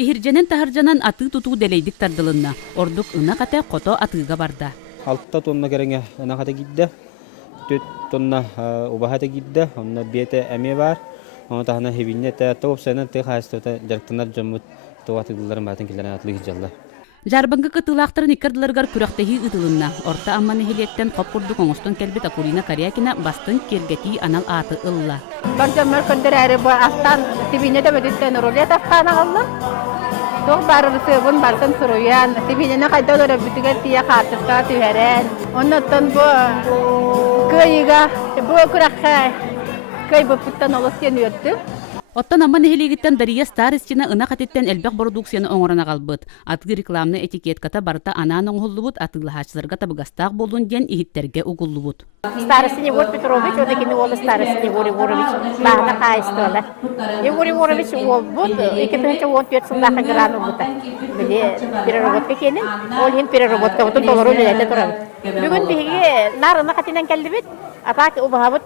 Ихирженен тахаржанан аты тутуу делейдик тардылынна. Ордук ына ката кото атыга барда. 6 тонна кереңе ына ката гидде. 4 тонна убахата гидде. Онна биете эме бар. Оны тахана хебинне те тоопсенен те хайстота жарктанар жомут тоатыдыларын батын килерен атлык жалла. Жарбанга кытылаактарын иккардыларгар күрәктеһи ытылынна. Орта амманы хилиеттен копкурду коңостон келбит Акулина Карякина бастын кергети анал аты ылла. Бантамар көндөрәре бу астан тибине дә бөтен рулет астана алды. Тох барысы бун барсын суруян тибине кайда дөрә бүтүгә тия хатыска тиһәрән. Оннан бу кыйга бу күрәккә кый бу путтан олоскен йөттү. Оттан амманы хилигиттен Дария Старостина ына катеттен элбек продукцияны оңорона калбыт. Атгы рекламны этикетката барта анан оңоллубут атылахачыларга табыгастаак болун ден ихиттерге угуллубут. Старостин Егор Петрович, он такие новые старостин Егор Егорович, бахна кайстола. Егор Егорович вот вот, и когда он пьет сюда грану вот, где переработка кенен, он ин переработка вот он доллару лет туран. Бүгүн биге нарына катинен келдибит, атак убахабыт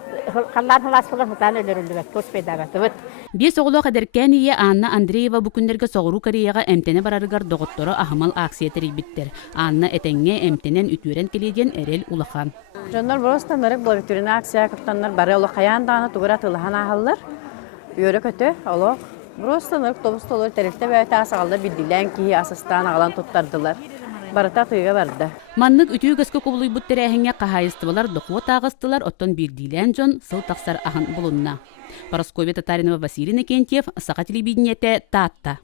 каллан халасылар хутан өлөрүлдүбөт, тоспедабат. Вот. Бес оғылы қадеркәние Анна Андреева бүкіндерге соғыру Кореяға әмтені барарығар доғыттыры ахымал аксиятері биттер. Анна әтәңе әмтенен үтүрен келеден әрел улахан. Жондар бұрыстанлары бұл өтүрін аксия кұртанлар бары олы қаяндағаны тұғыра тылыған ағалар. Үйірі көті олық. Бұрыстанлары тобыс толыр тәрілті бәйті асығалдар білділен кейі асыстан ағалан тұттардылар. Барыта тыйга барды. Маннык үтүү көскө кубулуй буттера әһеңе кахайыстыбалар дохуа тагыстылар оттон бирдилен жон сыл таксар ахан булунна. Парасковия Татаринова, Василий Накентьев, Саха телевидениете, Татта.